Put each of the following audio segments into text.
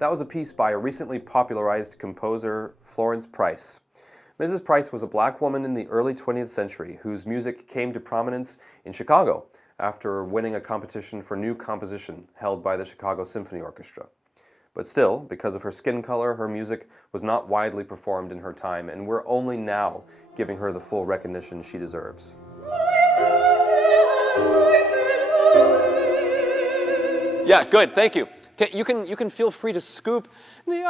That was a piece by a recently popularized composer, Florence Price. Mrs. Price was a black woman in the early 20th century whose music came to prominence in Chicago after winning a competition for new composition held by the Chicago Symphony Orchestra. But still, because of her skin color, her music was not widely performed in her time, and we're only now giving her the full recognition she deserves. Yeah, good, thank you. You can feel free to scoop. Right?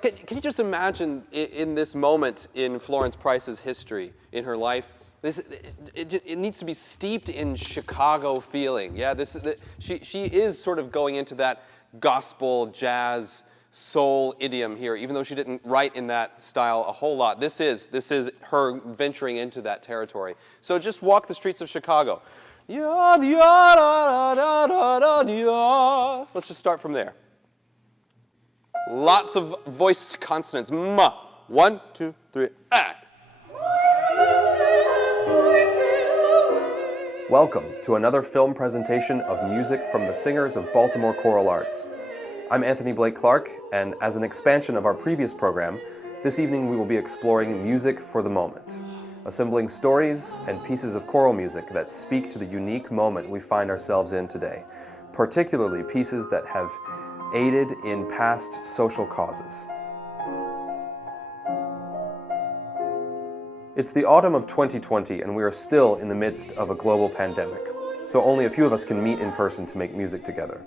Can you just imagine in this moment in Florence Price's history, in her life, it needs to be steeped in Chicago feeling. Yeah, she is sort of going into that gospel, jazz, soul idiom here, even though she didn't write in that style a whole lot. This is her venturing into that territory. So just walk the streets of Chicago. Let's just start from there. Lots of voiced consonants. Ma. 1, 2, 3, ah. Welcome to another film presentation of music from the singers of Baltimore Choral Arts. I'm Anthony Blake Clark, and as an expansion of our previous program, this evening we will be exploring music for the moment, assembling stories and pieces of choral music that speak to the unique moment we find ourselves in today, particularly pieces that have aided in past social causes. It's the autumn of 2020, and we are still in the midst of a global pandemic, so only a few of us can meet in person to make music together.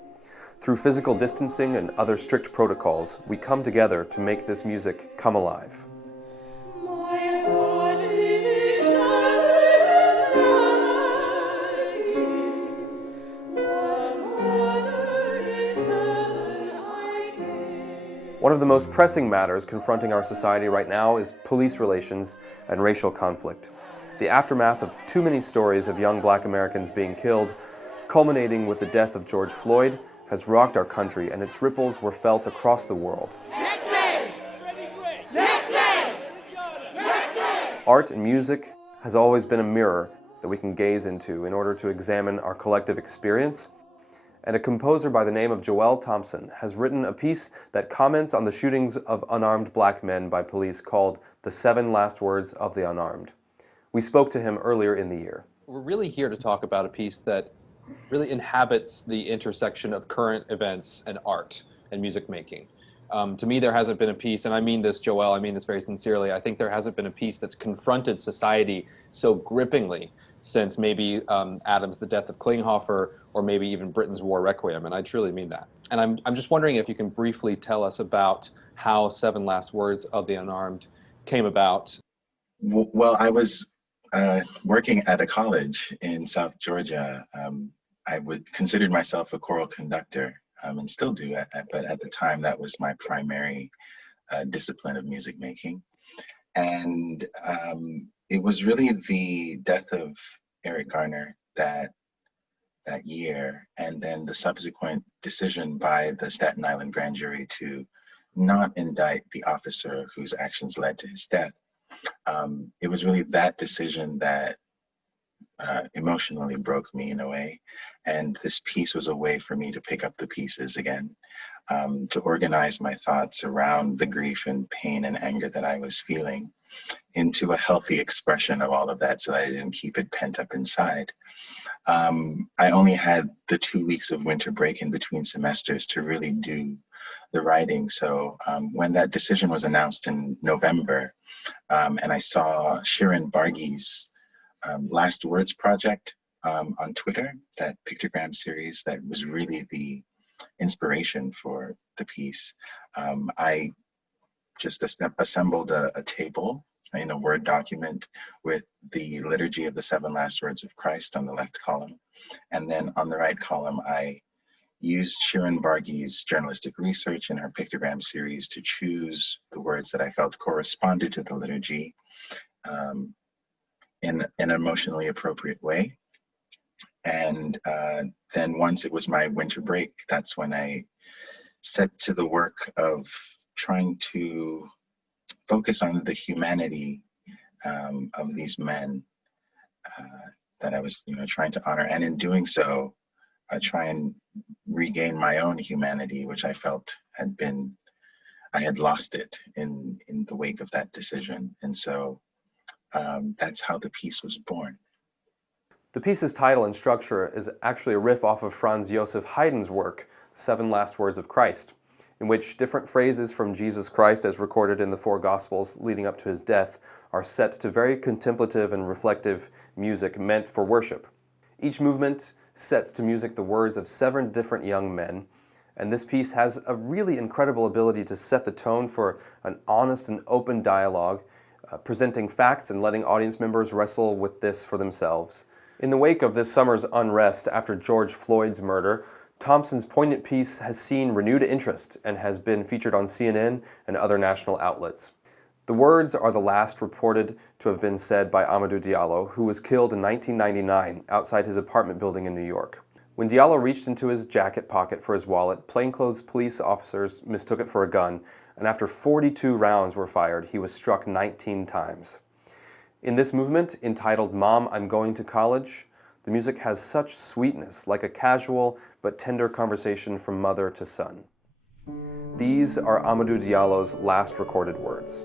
Through physical distancing and other strict protocols, we come together to make this music come alive. One of the most pressing matters confronting our society right now is police relations and racial conflict. The aftermath of too many stories of young black Americans being killed, culminating with the death of George Floyd, has rocked our country, and its ripples were felt across the world. Next day! Next day! Next day! Art and music has always been a mirror that we can gaze into in order to examine our collective experience, and a composer by the name of Thompson has written a piece that comments on the shootings of unarmed black men by police called The 7 Last Words of the Unarmed. We spoke to him earlier in the year. We're really here to talk about a piece that really inhabits the intersection of current events and art and music making. To me, there hasn't been a piece, and I mean this, Joel, I mean this very sincerely, I think there hasn't been a piece that's confronted society so grippingly since maybe Adams' The Death of Klinghoffer, or maybe even Britain's War Requiem, and I truly mean that. And I'm just wondering if you can briefly tell us about how 7 Last Words of the Unarmed came about. Well, I was working at a college in South Georgia. I would consider myself a choral conductor, and still do, but at the time that was my primary discipline of music making. And it was really the death of Eric Garner that year, and then the subsequent decision by the Staten Island grand jury to not indict the officer whose actions led to his death. It was really that decision that emotionally broke me in a way, and this piece was a way for me to pick up the pieces again, to organize my thoughts around the grief and pain and anger that I was feeling into a healthy expression of all of that, so that I didn't keep it pent up inside. I only had the 2 weeks of winter break in between semesters to really do the writing. So when that decision was announced in November, and I saw Sharon Barghi's Last Words project on Twitter, that pictogram series that was really the inspiration for the piece, I just assembled a table in a Word document with the liturgy of the 7 Last Words of Christ on the left column. And then on the right column, I used Sharon Barghi's journalistic research in her pictogram series to choose the words that I felt corresponded to the liturgy in an emotionally appropriate way. And then once it was my winter break, that's when I set to the work of trying to focus on the humanity of these men that I was, trying to honor, and in doing so, try and regain my own humanity, which I felt I had lost it in the wake of that decision. And so that's how the piece was born. The piece's title and structure is actually a riff off of Franz Joseph Haydn's work, Seven Last Words of Christ, in which different phrases from Jesus Christ, as recorded in the four Gospels leading up to his death, are set to very contemplative and reflective music meant for worship. Each movement sets to music the words of 7 different young men, and this piece has a really incredible ability to set the tone for an honest and open dialogue, presenting facts and letting audience members wrestle with this for themselves. In the wake of this summer's unrest after George Floyd's murder, Thompson's poignant piece has seen renewed interest and has been featured on CNN and other national outlets. The words are the last reported to have been said by Amadou Diallo, who was killed in 1999 outside his apartment building in New York. When Diallo reached into his jacket pocket for his wallet, plainclothes police officers mistook it for a gun, and after 42 rounds were fired, he was struck 19 times. In this movement, entitled Mom, I'm Going to College, the music has such sweetness, like a casual but tender conversation from mother to son. These are Amadou Diallo's last recorded words.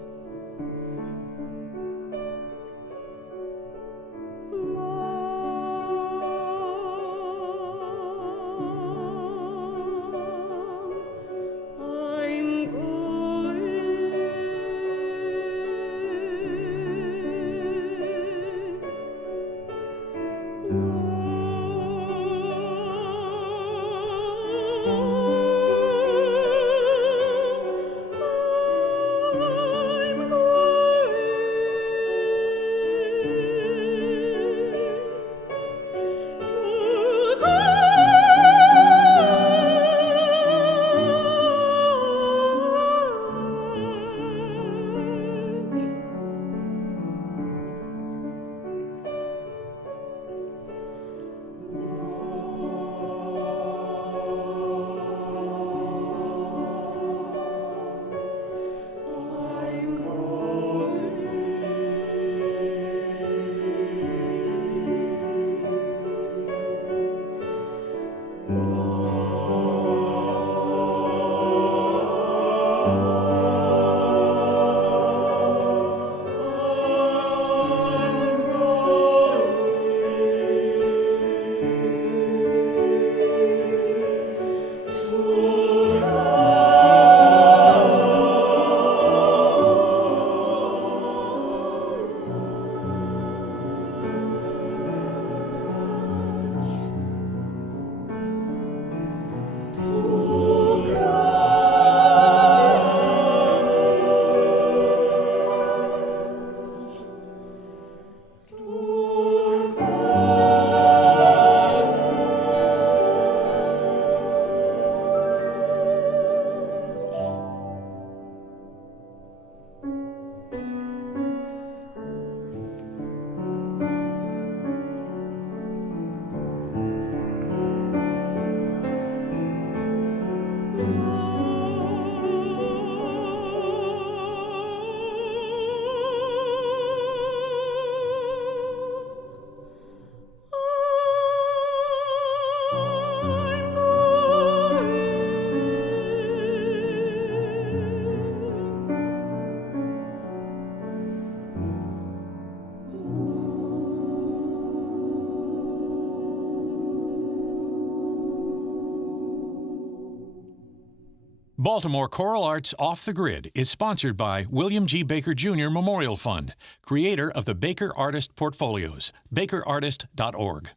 Baltimore Choral Arts Off the Grid is sponsored by William G. Baker Jr. Memorial Fund, creator of the Baker Artist Portfolios, bakerartist.org.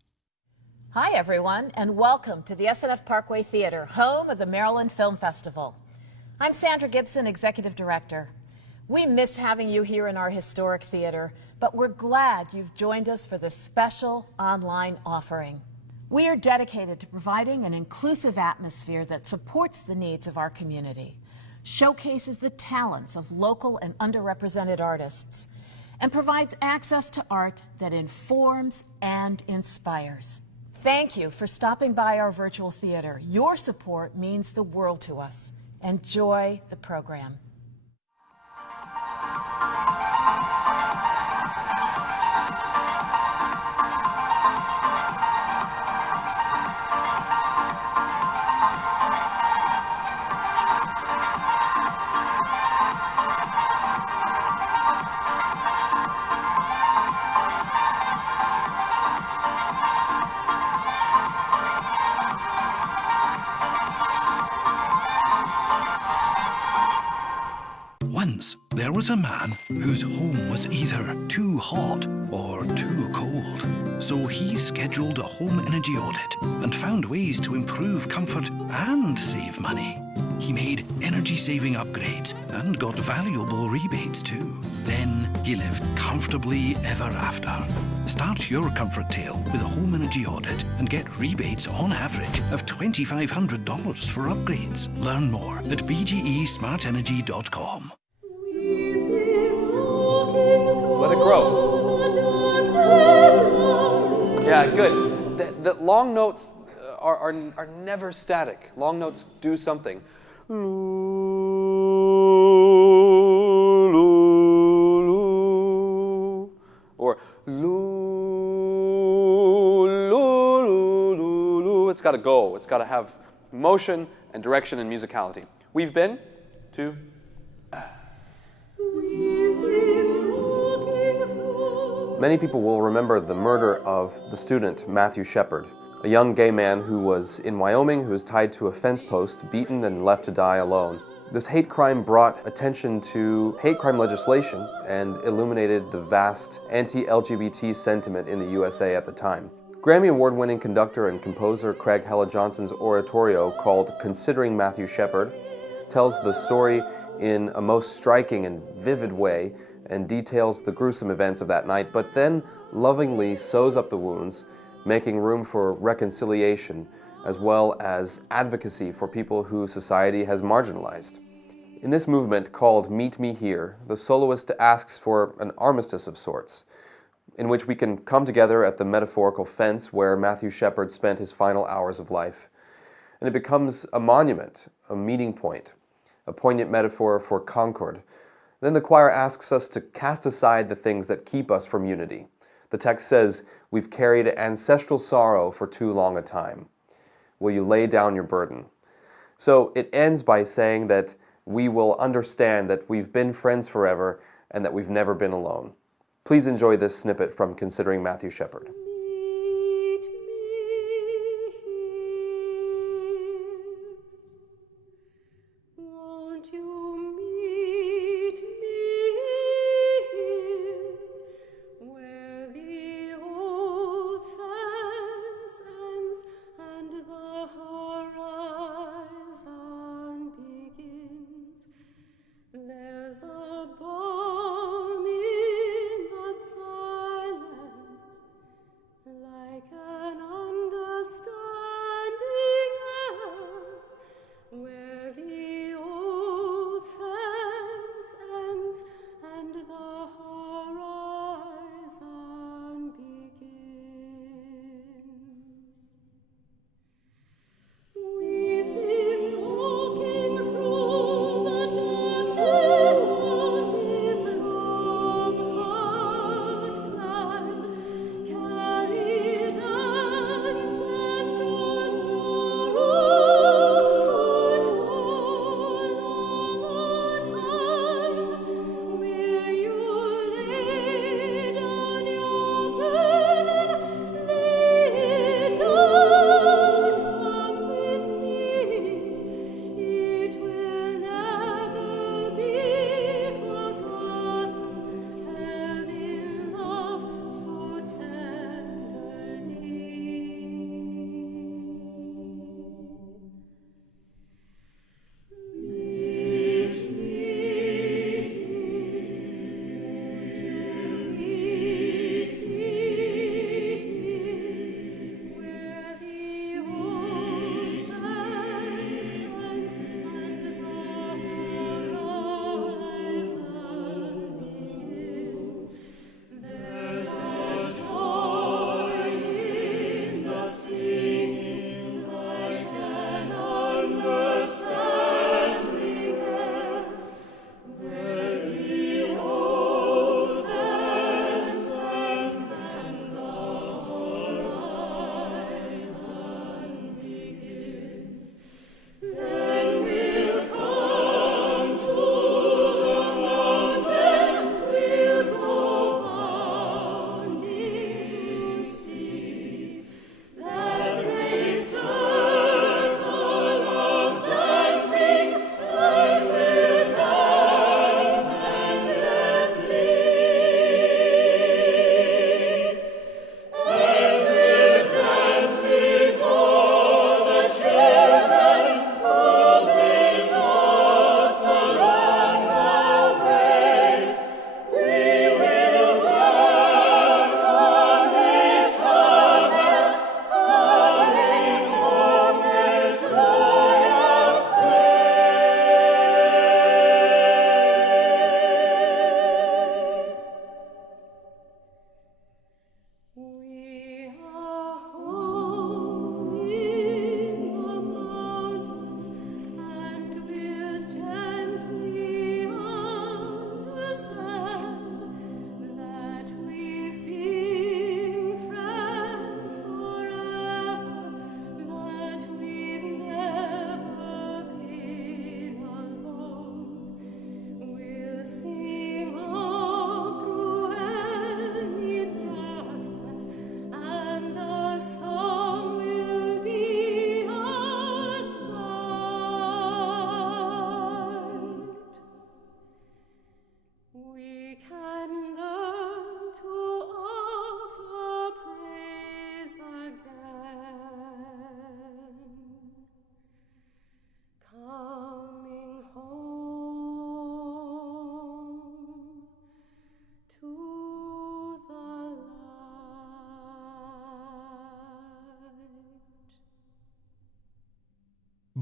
Hi, everyone, and welcome to the SNF Parkway Theater, home of the Maryland Film Festival. I'm Sandra Gibson, Executive Director. We miss having you here in our historic theater, but we're glad you've joined us for this special online offering. We are dedicated to providing an inclusive atmosphere that supports the needs of our community, showcases the talents of local and underrepresented artists, and provides access to art that informs and inspires. Thank you for stopping by our virtual theater. Your support means the world to us. Enjoy the program. was a man whose home was either too hot or too cold. So he scheduled a home energy audit and found ways to improve comfort and save money. He made energy-saving upgrades and got valuable rebates too. Then he lived comfortably ever after. Start your comfort tale with a home energy audit and get rebates on average of $2,500 for upgrades. Learn more at bgesmartenergy.com. Let it grow. Yeah, good. The long notes are never static. Long notes do something. Or it's got to go. It's got to have motion and direction and musicality. We've been to Many people will remember the murder of the student Matthew Shepard, a young gay man who was in Wyoming who was tied to a fence post, beaten and left to die alone. This hate crime brought attention to hate crime legislation and illuminated the vast anti-LGBT sentiment in the USA at the time. Grammy Award-winning conductor and composer Craig Hella Johnson's oratorio called Considering Matthew Shepard tells the story in a most striking and vivid way and details the gruesome events of that night, but then lovingly sews up the wounds, making room for reconciliation as well as advocacy for people who society has marginalized. In this movement called Meet Me Here, the soloist asks for an armistice of sorts, in which we can come together at the metaphorical fence where Matthew Shepard spent his final hours of life. And it becomes a monument, a meeting point, a poignant metaphor for concord. Then the choir asks us to cast aside the things that keep us from unity. The text says, "We've carried ancestral sorrow for too long a time. Will you lay down your burden?" So it ends by saying that we will understand that we've been friends forever and that we've never been alone. Please enjoy this snippet from Considering Matthew Shepard. Meet me here. Won't you meet me here, where the old fence ends and the horizon begins? There's a balm in the silence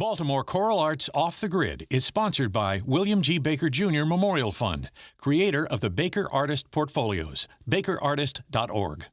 Baltimore Choral Arts Off the Grid is sponsored by William G. Baker Jr. Memorial Fund, creator of the Baker Artist Portfolios, bakerartist.org.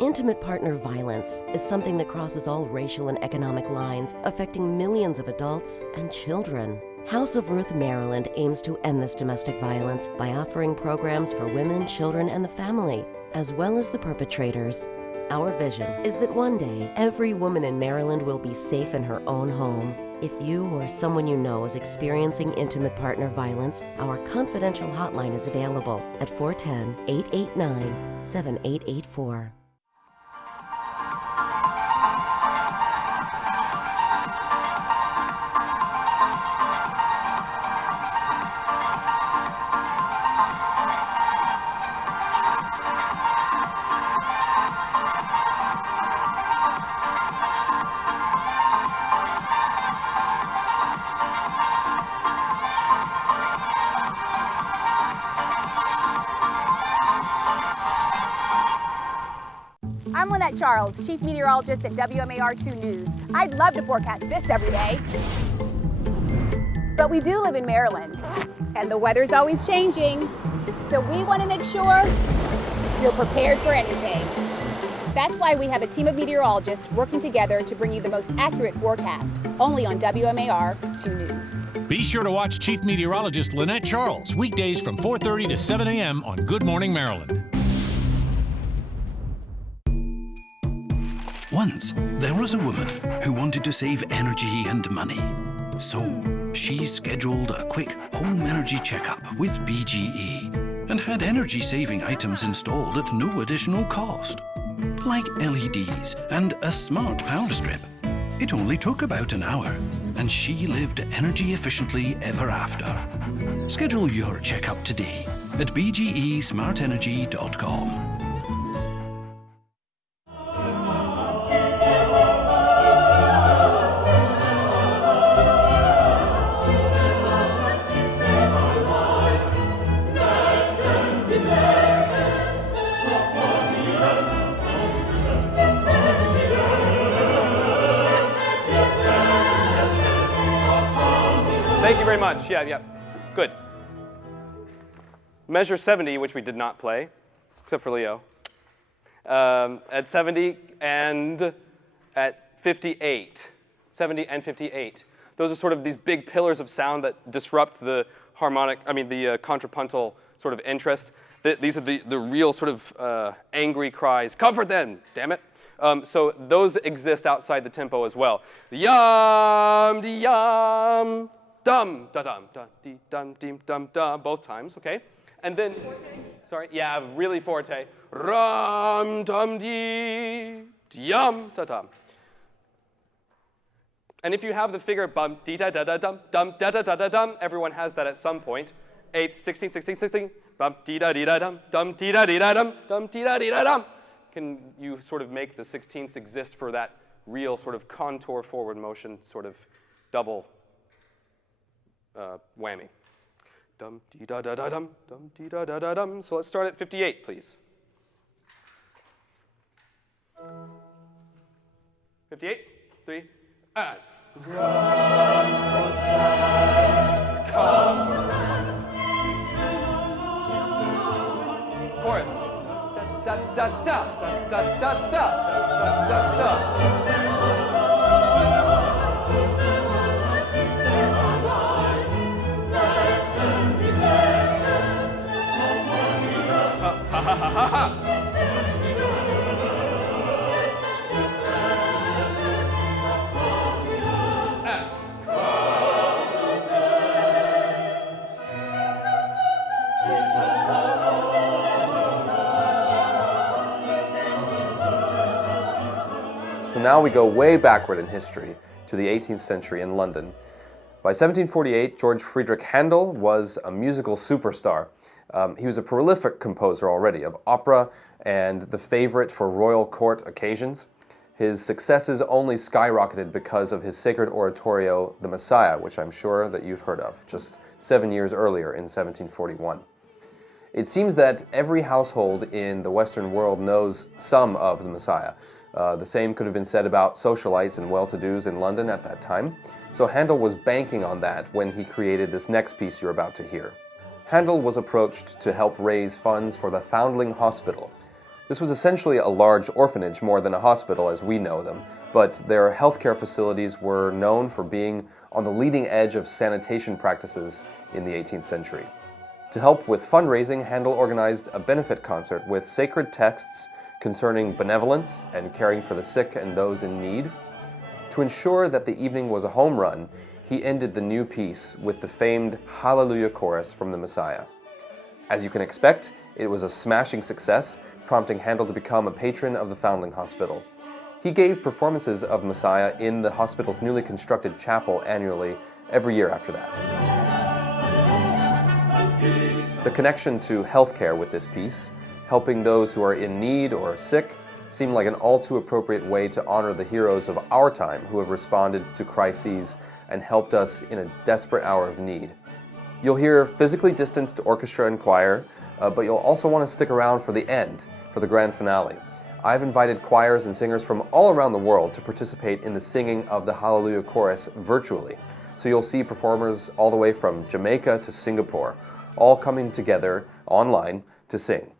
Intimate partner violence is something that crosses all racial and economic lines, affecting millions of adults and children. House of Ruth Maryland aims to end this domestic violence by offering programs for women, children, and the family, as well as the perpetrators. Our vision is that one day, every woman in Maryland will be safe in her own home. If you or someone you know is experiencing intimate partner violence, our confidential hotline is available at 410-889-7884. I'm Lynette Charles, Chief Meteorologist at WMAR2 News. I'd love to forecast this every day. But we do live in Maryland, and the weather's always changing. So we want to make sure you're prepared for anything. That's why we have a team of meteorologists working together to bring you the most accurate forecast, only on WMAR2 News. Be sure to watch Chief Meteorologist Lynette Charles weekdays from 4:30 to 7 a.m. on Good Morning Maryland. Once, there was a woman who wanted to save energy and money. So, she scheduled a quick home energy checkup with BGE and had energy-saving items installed at no additional cost, like LEDs and a smart power strip. It only took about an hour, and she lived energy efficiently ever after. Schedule your checkup today at bgesmartenergy.com. Thank you very much. Yeah. Good. Measure 70, which we did not play, except for Leo. At 70 and at 58. 70 and 58. Those are sort of these big pillars of sound that disrupt the contrapuntal sort of interest. These are the real sort of angry cries. Comfort then, damn it. So those exist outside the tempo as well. Yum, yum. Dum, da dum, da dee dum, deem dum da, both times, okay? And then, sorry, yeah, really forte. Rum, dum, dee, yum, da dum. And if you have the figure bum, dee da da da dum, da da da da dum, everyone has that at some point. 8, 16, 16, 16, bum, dee da dum, dee da dum, dee da dum. Can you sort of make the 16ths exist for that real sort of contour forward motion, sort of double whammy. Dum dee da da da dum, dum dee da da da dum. So let's start at 58, please. 58, 3, and run towards that, come. Chorus. Da da da da da da da da da da da. So now we go way backward in history to the 18th century in London. By 1748, George Friedrich Handel was a musical superstar. He was a prolific composer already of opera and the favorite for royal court occasions. His successes only skyrocketed because of his sacred oratorio, The Messiah, which I'm sure that you've heard of, just 7 years earlier in 1741. It seems that every household in the Western world knows some of The Messiah. The same could have been said about socialites and well-to-dos in London at that time. So Handel was banking on that when he created this next piece you're about to hear. Handel was approached to help raise funds for the Foundling Hospital. This was essentially a large orphanage more than a hospital as we know them, but their healthcare facilities were known for being on the leading edge of sanitation practices in the 18th century. To help with fundraising, Handel organized a benefit concert with sacred texts concerning benevolence and caring for the sick and those in need. To ensure that the evening was a home run, he ended the new piece with the famed Hallelujah chorus from the Messiah. As you can expect, it was a smashing success, prompting Handel to become a patron of the Foundling Hospital. He gave performances of Messiah in the hospital's newly constructed chapel annually every year after that. The connection to healthcare with this piece, helping those who are in need or sick, seemed like an all too appropriate way to honor the heroes of our time who have responded to crises and helped us in a desperate hour of need. You'll hear physically distanced orchestra and choir, but you'll also want to stick around for the end, for the grand finale. I've invited choirs and singers from all around the world to participate in the singing of the Hallelujah chorus virtually. So you'll see performers all the way from Jamaica to Singapore, all coming together online to sing.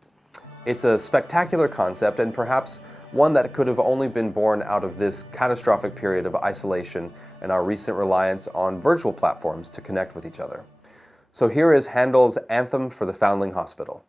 It's a spectacular concept and perhaps one that could have only been born out of this catastrophic period of isolation and our recent reliance on virtual platforms to connect with each other. So here is Handel's Anthem for the Foundling Hospital.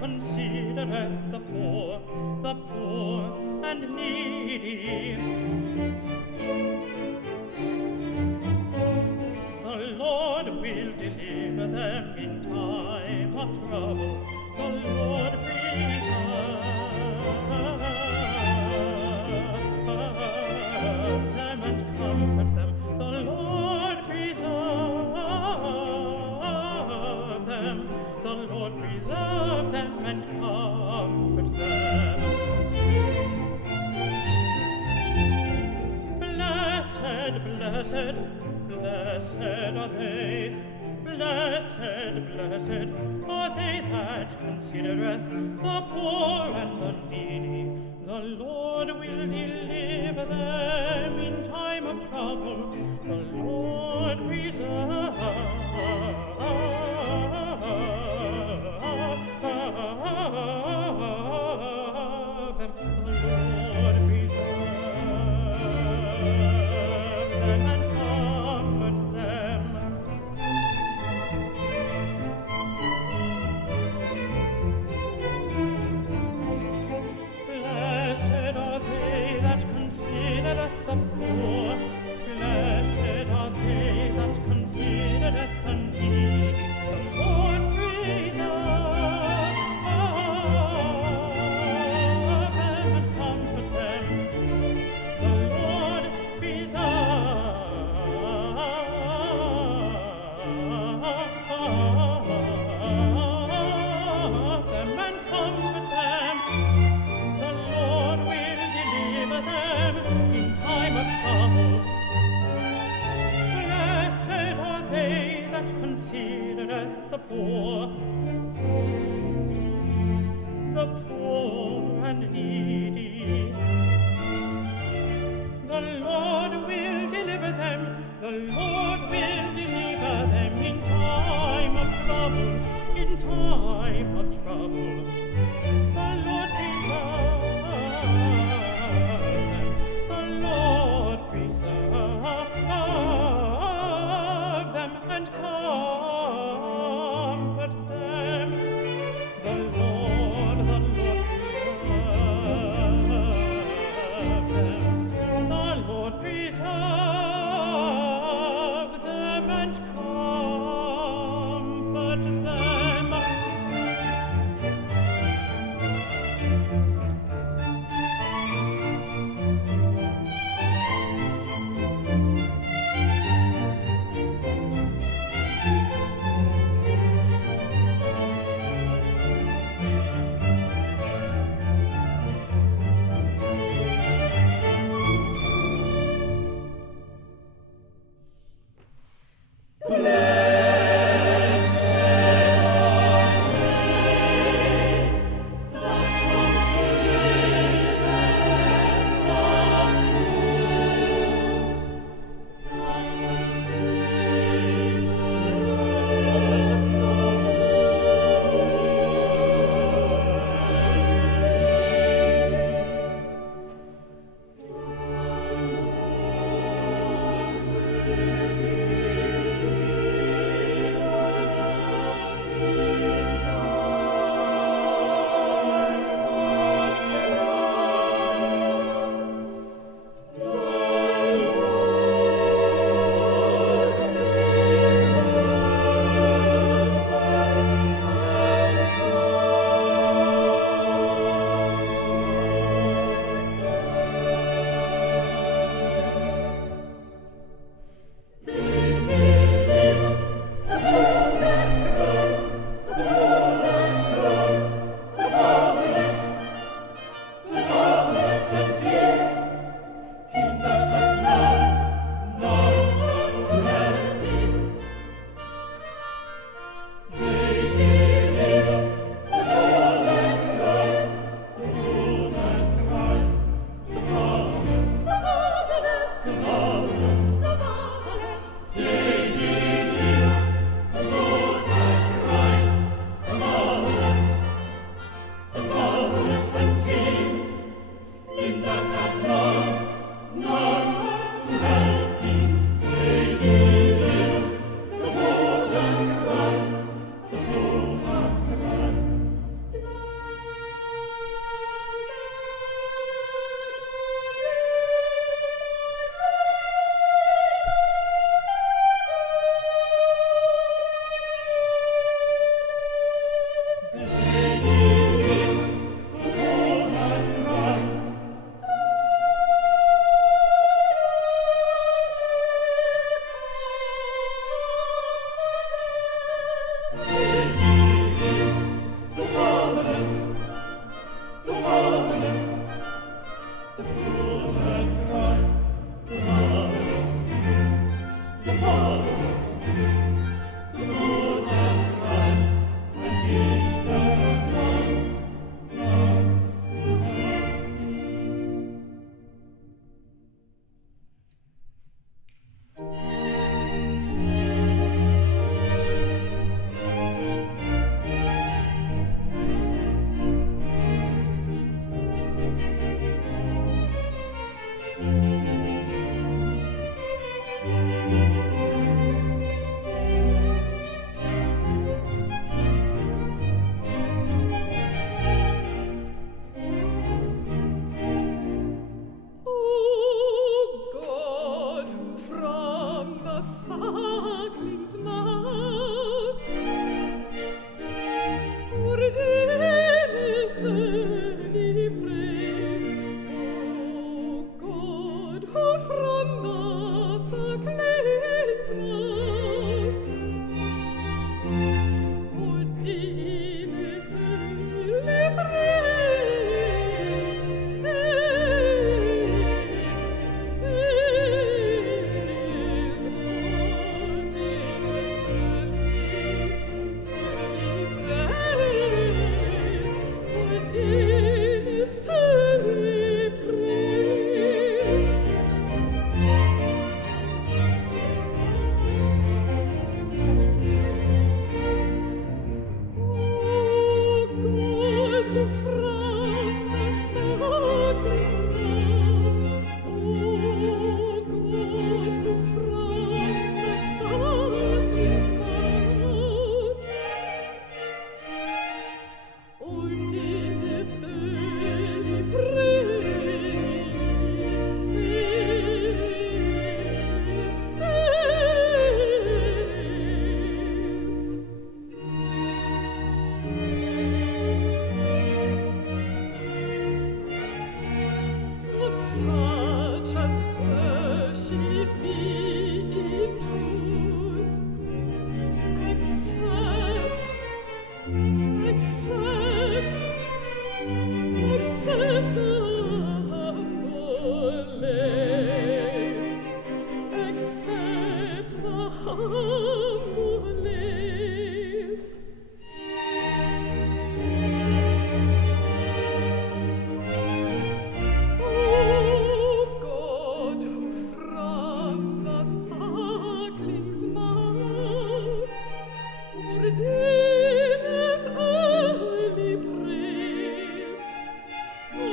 Considereth the poor and needy. The Lord will deliver them in time of trouble. The Lord preserve them and comfort them. The Lord preserve them. The Lord preserve them and comfort them. Blessed, blessed, blessed are they. Blessed, blessed are they that considereth the poor and the needy. The Lord will deliver them in time of trouble. The Lord preserve them. The Lord preserve them and comfort them. Blessed are they that considereth the poor. Blessed are they that considereth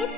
Of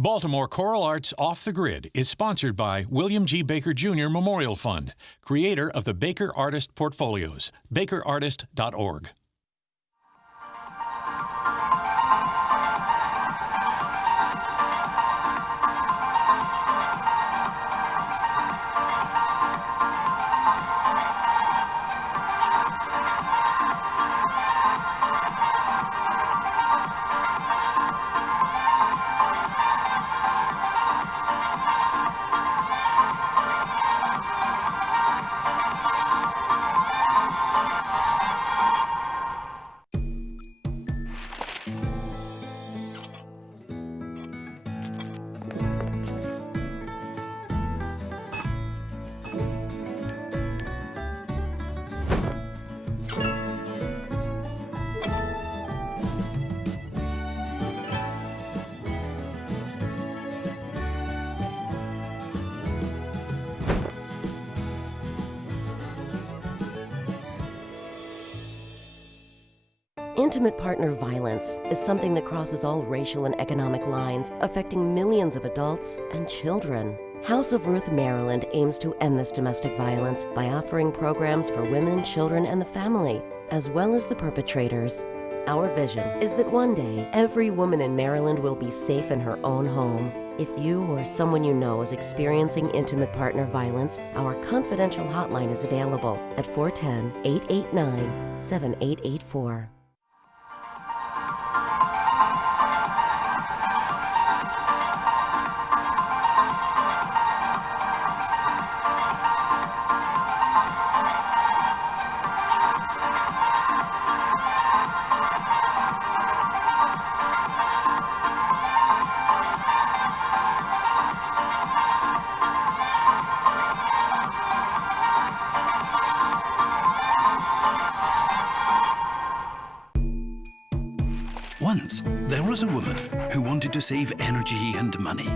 Baltimore Choral Arts Off the Grid is sponsored by William G. Baker Jr. Memorial Fund, creator of the Baker Artist Portfolios, bakerartist.org. Intimate partner violence is something that crosses all racial and economic lines, affecting millions of adults and children. House of Ruth Maryland aims to end this domestic violence by offering programs for women, children, and the family, as well as the perpetrators. Our vision is that one day, every woman in Maryland will be safe in her own home. If you or someone you know is experiencing intimate partner violence, our confidential hotline is available at 410-889-7884. Once, there was a woman who wanted to save energy and money.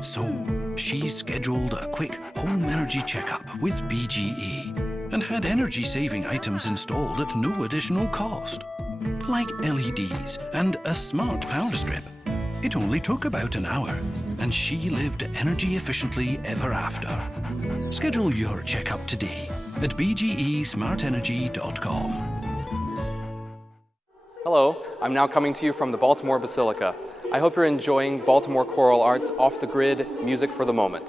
So, she scheduled a quick home energy checkup with BGE and had energy-saving items installed at no additional cost, like LEDs and a smart power strip. It only took about an hour, and she lived energy efficiently ever after. Schedule your checkup today at bgesmartenergy.com. Hello, I'm now coming to you from the Baltimore Basilica. I hope you're enjoying Baltimore Choral Arts Off the Grid Music for the Moment.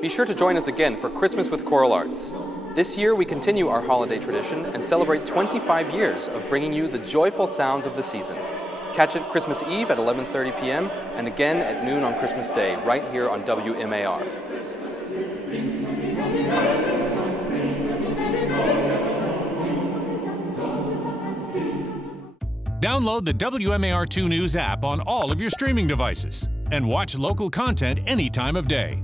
Be sure to join us again for Christmas with Choral Arts. This year we continue our holiday tradition and celebrate 25 years of bringing you the joyful sounds of the season. Catch it Christmas Eve at 11:30 p.m. and again at noon on Christmas Day, right here on WMAR. Download the WMAR2 News app on all of your streaming devices and watch local content any time of day.